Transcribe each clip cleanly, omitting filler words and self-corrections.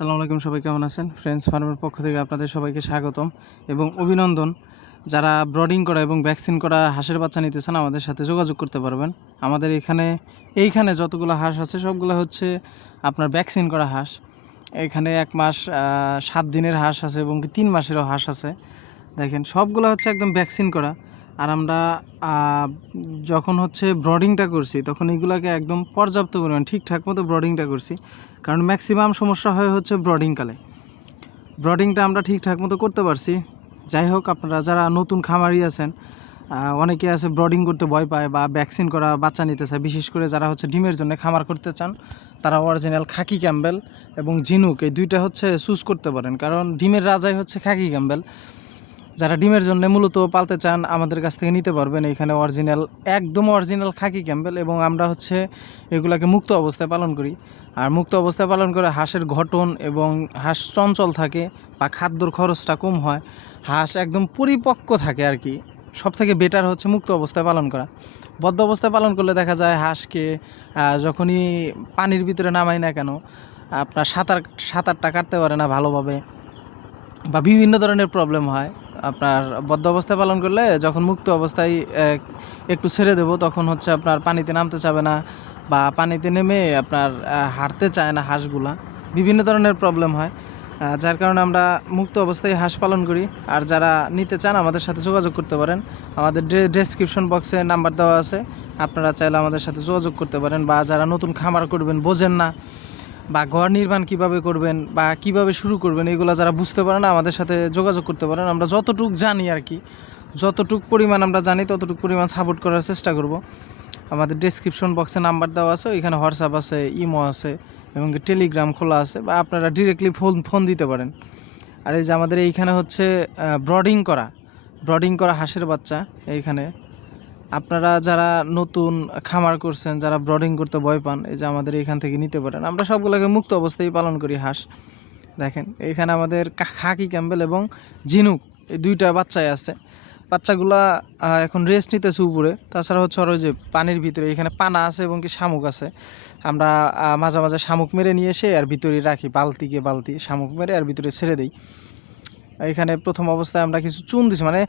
আসসালামু আলাইকুম, সবাই কেমন আছেন? ফ্রেন্ডস ফার্মের পক্ষ থেকে আপনাদের সবাইকে স্বাগতম এবং অভিনন্দন। যারা ব্রডিং করা এবং ভ্যাকসিন করা হাঁসের বাচ্চা নিতে চান আমাদের সাথে যোগাযোগ করতে পারবেন। আমাদের এইখানে যতগুলো হাঁস আছে সবগুলো হচ্ছে আপনার ভ্যাকসিন করা হাঁস। এখানে 1 মাস 7 দিনের হাঁস আছে এবং 3 মাসেরও হাঁস আছে। দেখেন সবগুলো হচ্ছে একদম ভ্যাকসিন করা। আর আমরা যখন হচ্ছে ব্রডিংটা করছি তখন এগুলাকে একদম পর্যাপ্ত পরিমাণ ঠিকঠাক মতো ব্রডিংটা করছি, কারণ ম্যাক্সিমাম সমস্যা হয় হচ্ছে ব্রডিংকালে। ব্রডিংটা আমরা ঠিকঠাক মতো করতে পারছি। যাই হোক, আপনারা যারা নতুন খামারি আছেন, অনেকে আছে ব্রডিং করতে ভয় পায় বা ভ্যাকসিন করা বাচ্চা নিতে চায়, বিশেষ করে যারা হচ্ছে ডিমের জন্য খামার করতে চান তারা অরিজিনাল খাকি ক্যাম্বেল এবং জিনুক এই দুইটা হচ্ছে চুজ করতে পারেন, কারণ ডিমের রাজাই হচ্ছে খাকি ক্যাম্বেল। যারা ডিমের জন্য মূলত পালতে চান আমাদের কাছ থেকে নিতে পারবেন। এইখানে একদম অরিজিনাল খাকি ক্যাম্বেল, এবং আমরা হচ্ছে এগুলাকে মুক্ত অবস্থায় পালন করি। আর মুক্ত অবস্থায় পালন করে হাঁসের গঠন এবং হাঁস চঞ্চল থাকে বা খাদ্যর খরচটা কম হয়, হাঁস একদম পরিপক্ক থাকে আর কি। সব থেকে বেটার হচ্ছে মুক্ত অবস্থায় পালন করা। বদ্ধ অবস্থায় পালন করলে দেখা যায় হাঁসকে যখনই পানির ভিতরে নামাই না কেন আপনার সাঁতারটা কাটতে পারে না ভালোভাবে, বা বিভিন্ন ধরনের প্রবলেম হয়। আপনার বদ্ধ অবস্থায় পালন করলে যখন মুক্ত অবস্থায় একটু ছেড়ে দেবো তখন হচ্ছে আপনার পানিতে নামতে চাবে না, বা পানিতে নেমে আপনার হাঁটতে চায় না হাঁসগুলা, বিভিন্ন ধরনের প্রবলেম হয়। যার কারণে আমরা মুক্ত অবস্থায় হাঁস পালন করি। আর যারা নিতে চান আমাদের সাথে যোগাযোগ করতে পারেন। আমাদের ডেসক্রিপশন বক্সে নাম্বার দেওয়া আছে, আপনারা চাইলে আমাদের সাথে যোগাযোগ করতে পারেন। বা যারা নতুন খামার করবেন, বোঝেন না, বা ঘর নির্মাণ কিভাবে করবেন বা কিভাবে শুরু করবেন, এগুলো যারা বুঝতে পারেন আমাদের সাথে যোগাযোগ করতে পারেন। আমরা যতটুকু জানি আর কি, যতটুকু পরিমাণ আমরা জানি ততটুকু পরিমাণ সাপোর্ট করার চেষ্টা করব। আমাদের ডেসক্রিপশন বক্সে নাম্বার দেওয়া আছে, ওইখানে হোয়াটসঅ্যাপ আছে, ইমো আছে এবং টেলিগ্রাম খোলা আছে, বা আপনারা ডিরেক্টলি ফোন দিতে পারেন। আর এই যে আমাদের এইখানে হচ্ছে ব্রডিং করা হাঁসের বাচ্চা। এইখানে আপনারা যারা নতুন খামার করছেন, যারা ব্রডিং করতে ভয় পান, এই যে আমাদের এইখান থেকে নিতে পারেন। আমরা সবগুলোকে মুক্ত অবস্থায় পালন করি হাঁস। দেখেন এইখানে আমাদের খাকি ক্যাম্বেল এবং ঝিনুক এই দুইটা বাচ্চাই আছে। বাচ্চাগুলা এখন রেস্ট নিতেছে উপরে। তাছাড়া হচ্ছে ওই যে পানির ভিতরে এখানে পানা আছে এবং কি শামুক আছে। আমরা মাঝে মাঝে শামুক মেরে নিয়ে এসে আর ভিতরে রাখি, বালতি শামুক মেরে আর ভিতরে ছেড়ে দিই। এখানে প্রথম অবস্থায় আমরা কিছু চুন দিছি, মানে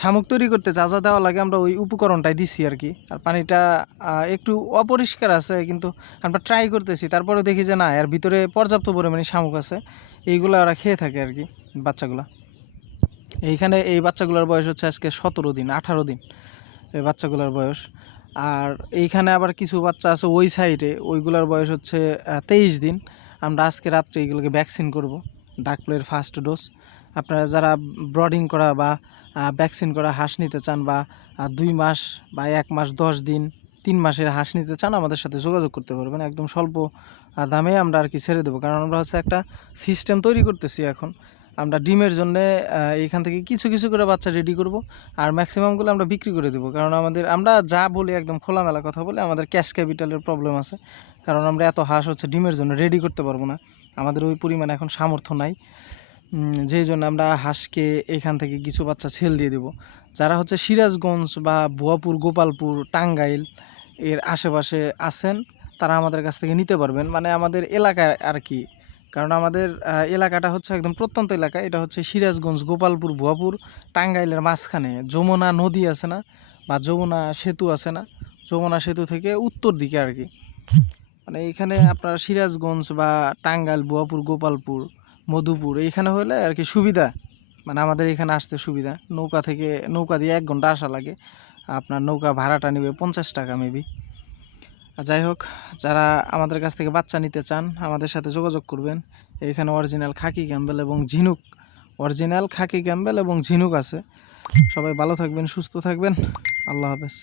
শামুক তৈরি করতে যা যা দেওয়া লাগে আমরা ওই উপকরণটাই দিছি আর কি। আর পানিটা একটু অপরিষ্কার আছে, কিন্তু আমরা ট্রাই করতেছি। তারপরে দেখি যে না, এর ভিতরে পর্যাপ্ত পরিমাণে শামুক আছে, এইগুলো ওরা খেয়ে থাকে আর কি বাচ্চাগুলা। এইখানে এই বাচ্চাগুলোর বয়স হচ্ছে আজকে 17 দিন 18 দিন এই বাচ্চাগুলোর বয়স। আর এইখানে আবার কিছু বাচ্চা আছে ওই সাইডে, ওইগুলোর বয়স হচ্ছে 23 দিন। আমরা আজকে রাত্রে এইগুলোকে ভ্যাকসিন করব, ডাকপ্লের ফার্স্ট ডোজ। আপনারা যারা ব্রডিং করা বা ভ্যাকসিন করা হাঁস নিতে চান, বা 2 মাস বা 1 মাস 10 দিন 3 মাসের হাঁস নিতে চান, আমাদের সাথে যোগাযোগ করতে পারবেন। একদম স্বল্প দামে আমরা আর কি ছেড়ে দেবো, কারণ আমরা হচ্ছে একটা সিস্টেম তৈরি করতেছি এখন। আমরা ডিমের জন্যে এইখান থেকে কিছু কিছু করে বাচ্চা রেডি করব, আর ম্যাক্সিমামগুলো আমরা বিক্রি করে দেবো। কারণ আমরা যা বলি একদম খোলামেলা কথা বলি, আমাদের ক্যাশ ক্যাপিটালের প্রবলেম আছে, কারণ আমরা এত হাঁস হচ্ছে ডিমের জন্য রেডি করতে পারবো না, আমাদের ওই পরিমাণে এখন সামর্থ্য নাই। যেই জন্য আমরা হাঁসকে এখান থেকে কিছু বাচ্চা সেল দিয়ে দেবো। যারা হচ্ছে সিরাজগঞ্জ বা ভুয়াপুর, গোপালপুর, টাঙ্গাইল এর আশেপাশে আছেন তারা আমাদের কাছ থেকে নিতে পারবেন, মানে আমাদের এলাকায় আর কি। কারণ আমাদের এলাকাটা হচ্ছে একদম প্রত্যন্ত এলাকা। এটা হচ্ছে সিরাজগঞ্জ, গোপালপুর, ভুয়াপুর, টাঙ্গাইলের মাঝখানে যমুনা নদী আছে না, বা যমুনা সেতু আছে না, যমুনা সেতু থেকে উত্তর দিকে আর কি। মানে এইখানে আপনার সিরাজগঞ্জ বা টাঙ্গাইল, ভুয়াপুর, গোপালপুর, মধুপুর এইখানে হলে আর কি সুবিধা, মানে আমাদের এখানে আসতে সুবিধা। নৌকা দিয়ে 1 ঘন্টা আসা লাগে। আপনার নৌকা ভাড়াটা নেবে 50 টাকা মেবি। যাই হোক, যারা আমাদের কাছ থেকে বাচ্চা নিতে চান আমাদের সাথে যোগাযোগ করবেন। এখানে অরিজিনাল খাকি ক্যাম্বেল এবং ঝিনুক আছে। সবাই ভালো থাকবেন, সুস্থ থাকবেন। আল্লাহ হাফেজ।